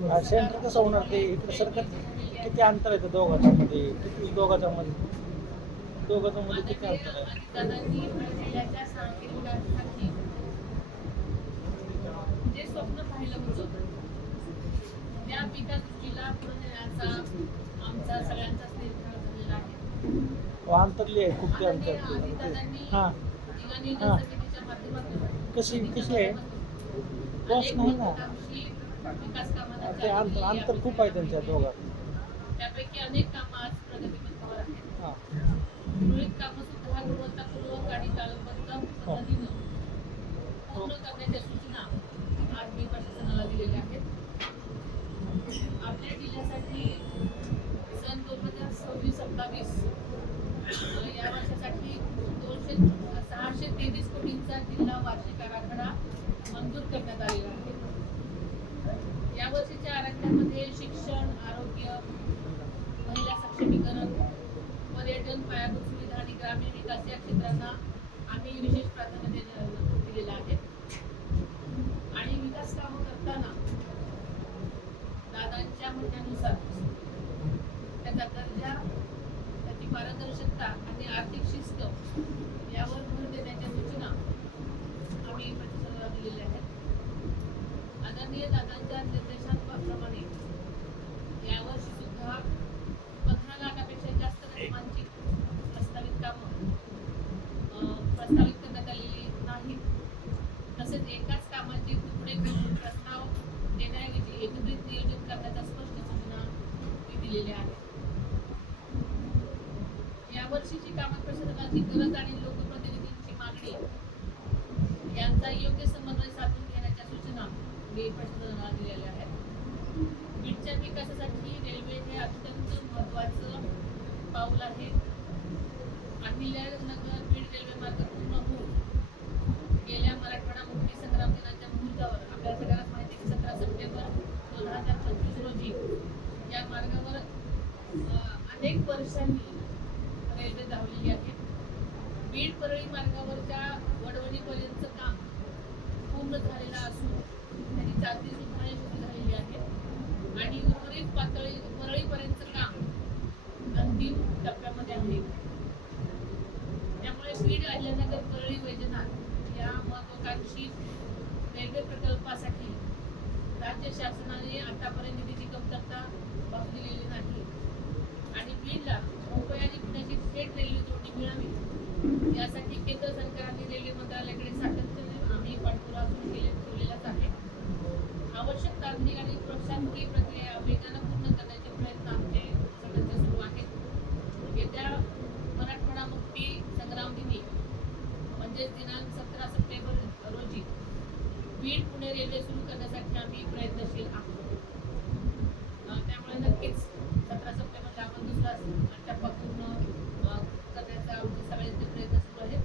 Centre कसं होणार ते इकडे सरकार किती अंतर आहे दोघांच्या मध्ये किती दोघांच्या मध्ये किती अंतर आहे दादांनी जिल्ह्याच्या सांगली विकासासाठी जे स्वप्न पाहिलं होतं त्या विकास दृष्टीला पुढे नेण्याचा आमचा सगळ्यांचाच निर्धार झालेला आहे. अंतरली आहे खूप ते अंतर हां हां कशी कशी आहे बस नाही ना विकास कामांना ते अंतर खूप आहे त्यांच्या दोघांत त्यापैकी अनेक कामं आज प्रगतीपथावर आहेत. हां उर्वरित कामं सुद्धा गुणवत्तापूर्वक आणि कालबद्ध पद्धतीनं पूर्ण करण्याच्या सूचना आज मी प्रशासनाला दिलेल्या आहेत. आपल्या जिल्ह्यासाठी सन 2026-27 या वर्षासाठी 623 कोटींचा जिल्हा वार्षिक आराखडा मंजूर करण्यात आलेला आहे. या वर्षीच्या आराखड्यामध्ये शिक्षण, आरोग्य, महिला सक्षमीकरण, पर्यटन, पायाभूत सुविधा आणि ग्रामीण विकास या क्षेत्रांना आम्ही विशेष प्राधान्य दिलेलं आहे. आणि विकास कामं करताना दादांच्या म्हणण्यानुसार त्याचा दर्जा, त्याची पारदर्शकता आणि आर्थिक शिस्त यावर भर देण्याच्या सूचना आम्ही प्रशासनाला दिलेल्या आहेत. आदरणीय दादांच्या निर्देशांप्रमाणे यावर्षी सुद्धा 15 लाखापेक्षा जास्त रकमांची प्रस्तावित कामं प्रस्तावित करण्यात आलेली नाहीत. तसेच एकाच कामाचे तुकडे करून प्रस्ताव देण्याऐवजी एकत्रित नियोजन करण्याच्या स्पष्ट सूचना मी दिलेल्या आहेत. यावर्षीची कामात प्रशासनाची गरज आणि लोकप्रतिनिधींची मागणी यांचा योग्य समन्वय साधून घेण्याच्या सूचना मी प्रशासनाला दिलेल्या आहेत. बीडच्या विकासासाठी रेल्वे हे अत्यंत महत्त्वाचं पाऊल आहे. अहिल्यानगर बीड रेल्वे मार्ग पूर्ण होऊन गेल्या मराठवाडा मुक्ती संग्राम दिनाच्या मुहूर्तावर आपल्या सगळ्यांना माहिती आहे 17 सप्टेंबर 2025 रोजी या मार्गावर अनेक वर्षांनी रेल्वे धावलेली आहे. बीड परळी मार्गावरच्या वडवणीपर्यंतचं काम पूर्ण झालेलं असून त्याची चाचणी सुद्धा यशस्वी झालेली आहे आणि उर्वरित परळीपर्यंतचं काम अंतिम टप्प्यामध्ये आहे. त्यामुळे बीड अहिल्यानगर परळी वैजनाथ या महत्वाकांक्षी रेल्वे प्रकल्पासाठी राज्य शासनाने आतापर्यंत निधीची कमतरता भासू दिलेली नाही आणि बीडला मुंबई आणि पुण्याची थेट रेल्वे जोडणी मिळावी यासाठी केंद्र सरकारने रेल्वे मंत्रालयाकडे सातत्याने आम्ही पाठपुरावा सुरू ठेवलेलाच आहे. आवश्यक तांत्रिक आणि प्रशासकीय प्रक्रिया वेगानं पूर्ण करण्याचे प्रयत्न आमचे सगळ्यांचे सुरू आहेत. येत्या मराठवाडा मुक्ती संग्राम दिनी म्हणजेच दिनांक 17 सप्टेंबर रोजी बीड पुणे रेल्वे सुरू करण्यासाठी आम्ही प्रयत्नशील आहोत. त्यामुळे नक्कीच 17 सप्टेंबरला आपण दुसरा टप्पा पूर्ण करण्याचा आमचे सगळ्यांचे प्रयत्न सुरू आहेत.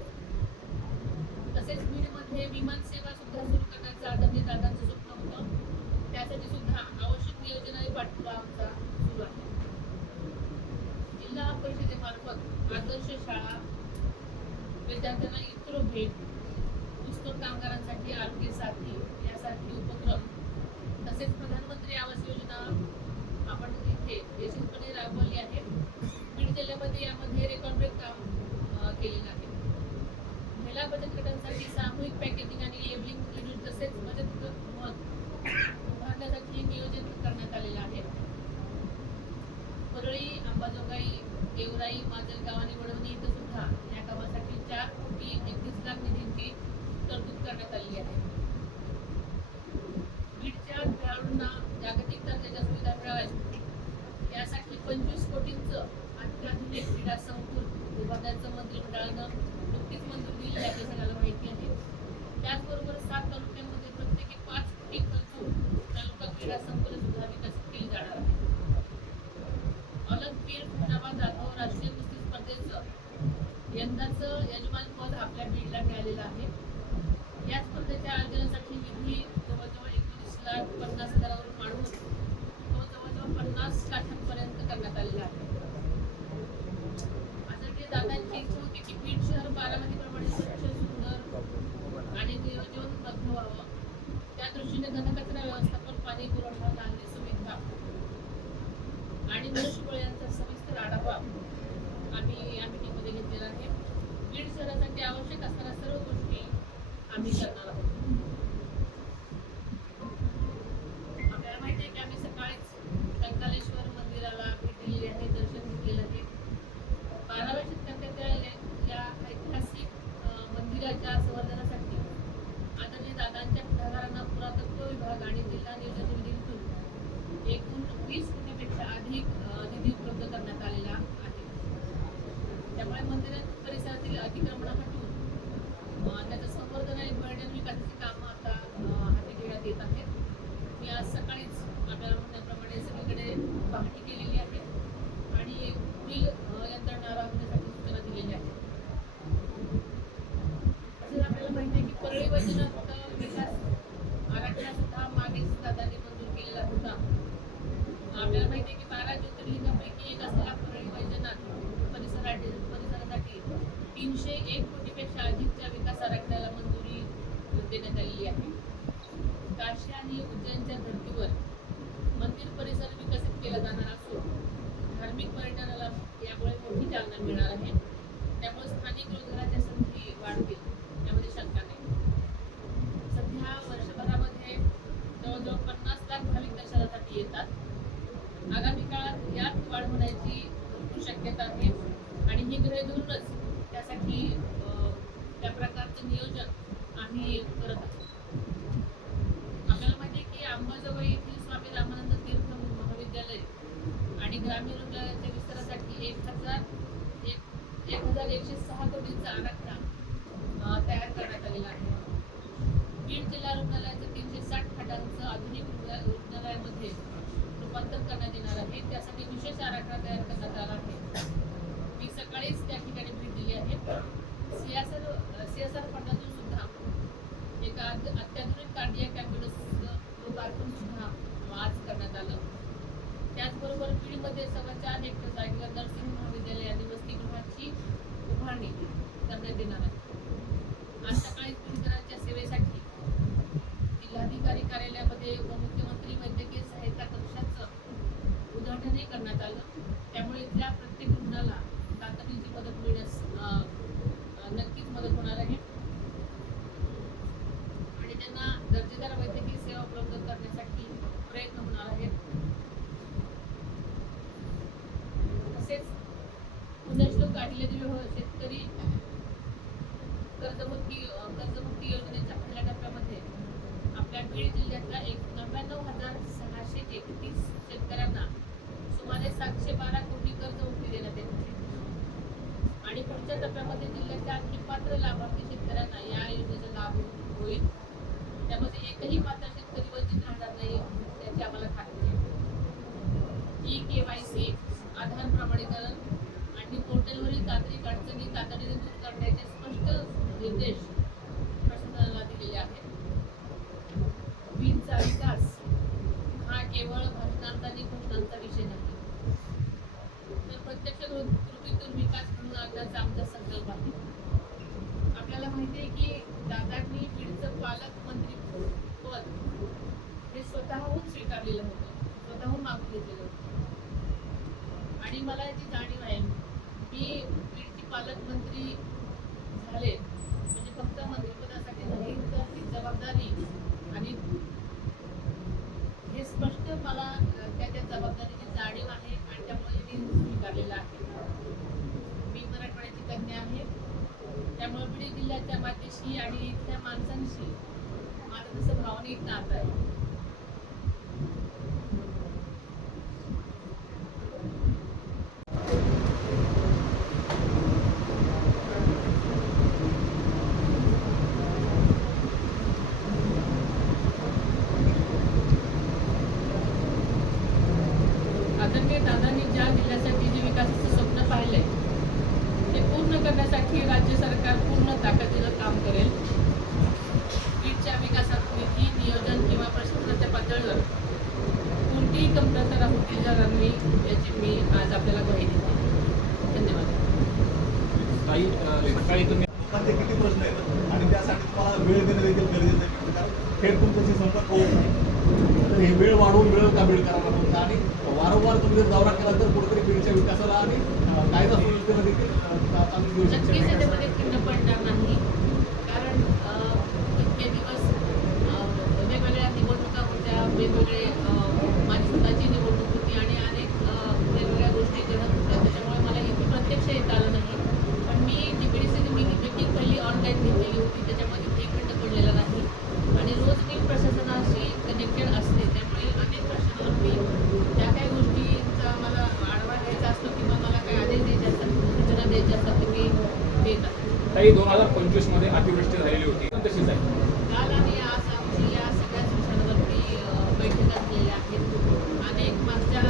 तसेच बीडमध्ये विमान सेवा सुद्धा सुरू करण्याचं आदरणीय दादांचं स्वप्न होतं. त्यासाठी सुद्धा आवश्यक नियोजन आणि पाठपुरावा आमचा सुरू आहे. जिल्हा परिषदेमार्फत आदर्श शाळा, विद्यार्थ्यांना इस्रो भेट, पुस्तक कामगारांसाठी आरोग्य साथी यासारखे उपक्रम तसेच प्रधानमंत्री आवास योजना आपण इथे यशस्वीपणे राबवली आहे. बीड जिल्ह्यामध्ये यामध्ये रेकॉर्ड ब्रेक काम केलेलं आहे. महिला बचत गटांसाठी सामूहिक पॅकेजिंग आणि लेबलिंग युनिट तसेच बचत गट उभारण्यासाठी नियोजन करण्यात आलेलं आहे. परळी, अंबाजोगाई, गेवराई, माजलगाव आणि वडवणी इथं सुद्धा या कामासाठी 4,31,00,000 निधीची तरतूद करण्यात आली आहे. बीडच्या खेळाडूंना जागतिक दर्जाच्या सुविधा मिळाव्यात यासाठी 25 कोटींचं अत्याधुनिक क्रीडा संकुल उभारण्याचं मंत्रिमंडळानं नुकतीच मंजुरी दिली आहे, आपल्या सगळ्याला माहिती आहे. त्याचबरोबर 7 तालुक्यांमध्ये प्रत्येकी 5 कोटी खर्चून तालुका क्रीडा संकुल सुद्धा विकसित केली जाणार आहे. ऑलिम्पिक खुलताबाद जाधव राष्ट्रीय कुस्ती स्पर्धेचं यंदाचं यजमानपद आपल्या बीडला मिळालेलं आहे. या स्पर्धेच्या आयोजनासाठी निधी जवळजवळ 19,50,000 वाढवून तो जवळजवळ 50 लाखांपर्यंत करण्यात आलेला आहे. आदरणीय दादांची इच्छा होती की बीड शहर बारामतीप्रमाणे स्वच्छ, सुंदर आणि नियोजनबद्ध व्हावं. बीड शहरासाठी आवश्यक असणाऱ्या सर्व गोष्टी आम्ही करणार आहोत. आपल्याला माहिती आहे की आम्ही सकाळीच कंकालेश्वर मंदिराला भेट दिलेली आहे, दर्शन घेतलेलं आहे. 12व्या शतकातील या ऐतिहासिक मंदिराच्या संवर्धनासाठी आदरणीय दादांच्या पुढाकारांना पुरातत्व विभाग आणि जिल्हा नियोजन निधीतून एकूण 20 कोटीपेक्षा अधिक निधी उपलब्ध करण्यात आलेला आहे. त्यामुळे मंदिर परिसरातील अतिक्रमण हटवून त्याचं संवर्धन आणि पर्यटन विकासाची कामं आता हाती घेण्यात येत आहेत. मी आज सकाळीच आपल्याला म्हणण्याप्रमाणे सगळीकडे पाहणी केलेली आहे आणि पुढील यंत्रणा राबवण्यासाठी सूचना दिलेल्या आहेत. तसेच आपल्याला माहिती आहे की परळी वैजनाथ विकास आराखडा सुद्धा मागेच दादांनी मंजूर केलेला होता. आपल्याला माहिती आहे की 12 ज्योतिर्लिंगापैकी एक असलेला परळी वैजनाथ परिसरासाठी 301 कोटीपेक्षा अधिकच्या विकास आराखड्याला मंजुरी देण्यात आलेली आहे. काशी आणि उज्जैनच्या धर्तीवर मंदिर परिसर विकसित केला जाणार असून धार्मिक पर्यटनाला यामुळे मोठी चालना मिळणार आहे. त्यामुळे स्थानिक रोजगाराच्या संधी वाढतील यामध्ये शंका नाही. सध्या वर्षभरामध्ये जवळजवळ 50 लाख भाविक दर्शनासाठी येतात. आगामी काळात यात वाढ होण्याची भरपूर शक्यता आहे आणि ही गृहे धरूनच त्यासाठी त्या प्रकारचे नियोजन आम्ही करत आहोत. आपल्याला माहिती आहे की अंबाजोगाई येथील स्वामी रामानंद तीर्थ महाविद्यालय आणि ग्रामीण रुग्णालयाच्या विस्तारासाठी 1106 कोटींचा आराखडा तयार करण्यात आलेला आहे. बीड जिल्हा रुग्णालयाचं 360 खाटांचं आधुनिक रुग्णालयामध्ये रूपांतर करण्यात येणार आहे. त्यासाठी विशेष आराखडा तयार करण्यात आला आहे. मी सकाळीच त्या ठिकाणी भेट दिली आहे. CSR फंडातून सुद्धा एक अत्याधुनिक कार्डियक ॲम्ब्युलन्सचं लोकार्पण सुद्धा आज करण्यात आलं. त्याचबरोबर बीडमध्ये 4.25 हेक्टर जागेवर नर्सिंग महाविद्यालय आणि वसतिगृहाची उभारणी करण्यात येणार आहे. आज सकाळी बीडकरांच्या सेवेसाठी जिल्हाधिकारी कार्यालयामध्ये उपमुख्यमंत्री वैद्यकीय सहायता कक्षाचं उद्घाटनही करण्यात आलं. त्यामुळे इथल्या प्रत्येक रुग्णाला तातडीची मदत मिळण्यास नक्कीच मदत होणार आहे आणि त्यांना दर्जेदार वैद्यकीय सेवा उपलब्ध करण्यासाठी प्रयत्न होणार आहेत. तसेच पुण्यश्लोक अहिल्यादेवी शेतकरी कर्जमुक्ती योजनेच्या पहिल्या टप्प्यामध्ये आपल्या बीड जिल्ह्यातल्या 99,631 शेतकऱ्यांना सुमारे 712 कोटी कर्जमुक्ती देण्यात येत आहे आणि पुढच्या टप्प्यामध्ये जिल्ह्याच्या आणखी पात्र लाभार्थी शेतकऱ्यांना या योजनेचा लाभ होईल. त्यामध्ये एकही पात्र शेतकरी वंचित राहणार नाही याची आम्हाला खात्री आहे. eKYC, आधार प्रमाणीकरण आणि पोर्टलवरील तांत्रिक अडचणी तातडीने दूर करण्याचे स्पष्ट निर्देश प्रशासनाला दिलेले आहेत. बीडचा विकास हा केवळ भाषणांचा आणि घोषणांचा विषय नाही, तर प्रत्यक्ष कृतीतून विकास घडवून आणण्याचा आमचा संकल्प आहे. आपल्याला माहिती आहे की दादांनी बीडचं पालकमंत्री पद हे स्वतःहून स्वीकारलेलं होतं, स्वतःहून मागून घेतलेलं होतं आणि मला याची जाणीव आहे की बीडची पालकमंत्री झाले म्हणजे फक्त मंत्रिपदासाठी नाही, तर ती जबाबदारी आणि हे स्पष्ट मला त्या जबाबदारीची जाणीव आहे आणि त्यामुळे मी स्वीकारलेलं आहे. मी मराठवाड्याची कन्या आहे, त्यामुळे बीड जिल्ह्याच्या मातेशी आणि इथल्या माणसांशी माझं तसं भावनिक नातं आहे. आदरणीय दादांनी ज्या जिल्ह्यासाठी जे विकासाचं स्वप्न पाहिलंय ते पूर्ण करण्यासाठी राज्य सरकार पूर्ण ताकदीनं काम करेल. बीडच्या विकासात निधी, नियोजन किंवा प्रशासनाच्या पातळीवर कोणतीही कमतरता राहू देणार नाही याची मी आज आपल्याला ग्वाही देते. धन्यवाद. सकाळी तुम्ही लोकांचे किती प्रश्न आहेत आणि त्यासाठी तुम्हाला वेळ देणं देखील गरजेचं आहे, कारण थेट तुमच्याशी संपर्क होत नाही. तर हे वेळ वाढवून मिळेल का बीडकरांना तुमचा, आणि वारंवार तुम्ही जर दौरा केला तर कुठेतरी बीडच्या विकासाला आणि कायदा सुव्यवस्थेला देखील चांगली नक्कीच याच्यामध्ये पडणार नाही. कारण इतके दिवस वेगवेगळ्या निवडणुका होत्या, वेगवेगळे माझी स्वतःची निवडणूक होती आणि अनेक वेगवेगळ्या गोष्टी घडत होत्या. त्याच्यामुळे मला इथे प्रत्यक्ष येता आलं नाही. पण मी DPDCची मीटिंग पहिली ऑनलाईन घेतलेली होती. त्याच्यामध्ये एक खंड पडलेला नाही आणि रोज मी प्रशासनाशी कनेक्टेड असते. त्यामुळे अनेक प्रश्नांवर मी ज्या काही गोष्टींचा मला आढावा घ्यायचा असतो किंवा मला काही आदेश द्यायचे असतात, सूचना द्यायच्या असतात ते मी देत असते. काही 2025 मध्ये अतिवृष्टी झालेली होती पण तशीच आहे. काल आणि आज आमची या सगळ्याच विषयांवरती बैठका झालेल्या आहेत. अनेक मागच्या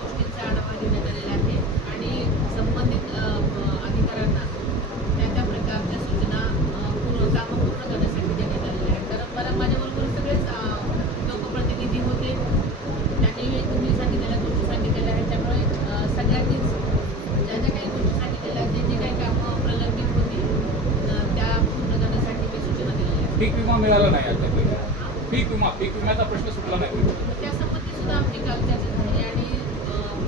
गोष्टींचा आढावा घेण्यात आलेला आहे आणि संबंधित अधिकाऱ्यांना त्या प्रकारच्या सूचना कामं पूर्ण करण्यासाठी देण्यात आलेल्या आहेत. कारण माझ्याबरोबर सगळेच लोकप्रतिनिधी होते. त्यांनी वेगवेगळी सांगितलेल्या गोष्टी सांगितलेल्या आहेत. त्यामुळे सगळ्यांनीच ज्या ज्या काही गोष्टी सांगितलेल्या आहेत, जे काही कामं प्रलंबित होती त्या पूर्ण करण्यासाठी मी सूचना दिलेल्या आहेत. पीक विमा मिळाला नाही आता. पीक विम्याचा प्रश्न सुटला नाही. त्यासंबंधी सुद्धा आमची काल चर्चा झाली आणि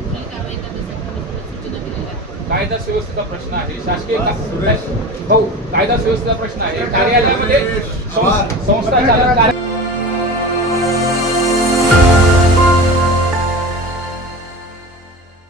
पुढील कारवाई करण्यासाठी आम्ही थोड्या सूचना दिलेल्या आहेत. कायदा सुव्यवस्थेचा प्रश्न आहे. शासकीय भाऊ कायदा सुव्यवस्थेचा प्रश्न आहे. कार्यालयामध्ये संस्था चालक